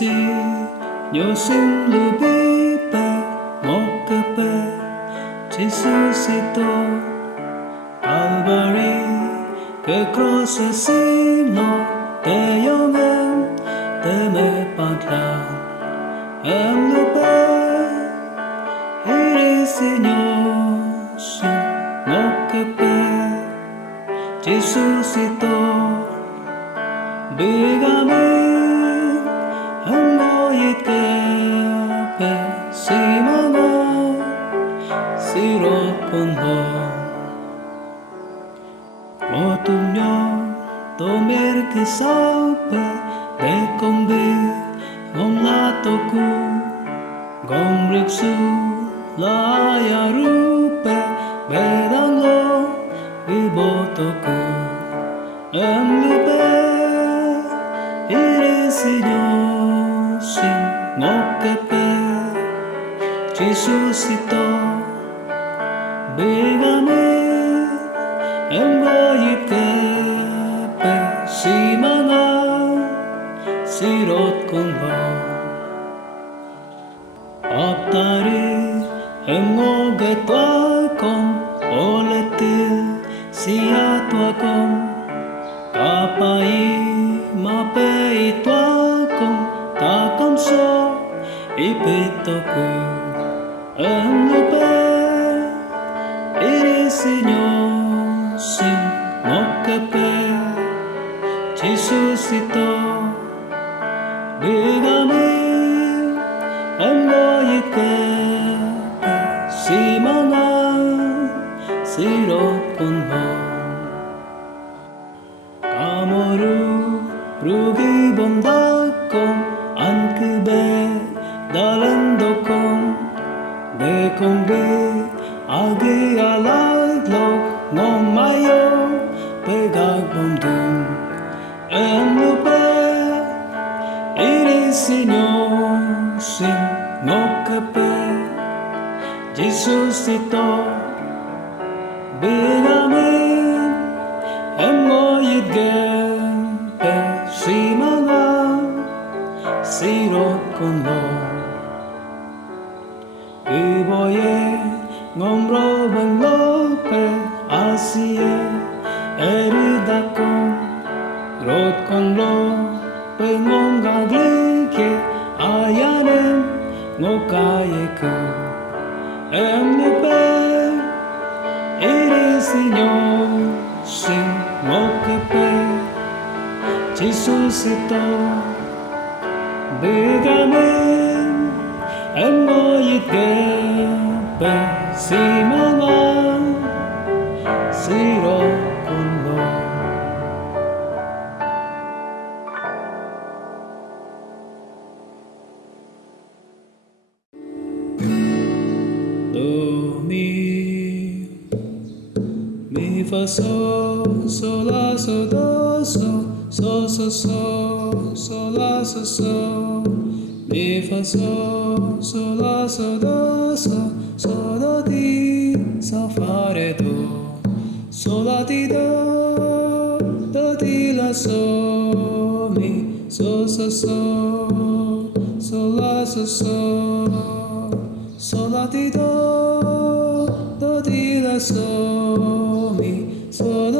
Señor sin lubipe mokepe Jesucito Calvary que cruz signo de yongem de me pantlan em lupe Iri Señor sin mokepe Jesucito Bigami Tomir que sabe de combi Gom la toku Gom riksu La ya rupe Bedang lo Ibotoku Em lupe Iri Señor sin mokepe Jesucito Bigami Em goyite Sirot kunba Aptari Hemgo getwa kom Oletil Siya tua kom Kapai Mape itwa kom Takam so Ipitoku Emlupe Iri Señor sin mokepe Jesucito Bigami Emgoyike Simangan Sirot kunbo Kamoru Rugi bondakom Ankube Dalendokom Dekongbe Agi alaglok Ngom mayo Pegag bondung Emlupe Iri Señor sin mokepe Jesucito Bigami Emoyit gepe Simangan Sirot kunbo Iboye Ngomro banglope Asiye Eridakom Rot konlo Pengong gaglike ayanem ngokayeku emlupe Iri Señor sin mokepe Jesucito Bigami emoyit gepe simangan sirot kunbo Fa sol la sol do sol la sol mi fa sol la sol do di sa fa re do sol la di do di la sol mi sol la sol la di do di la sol mi sol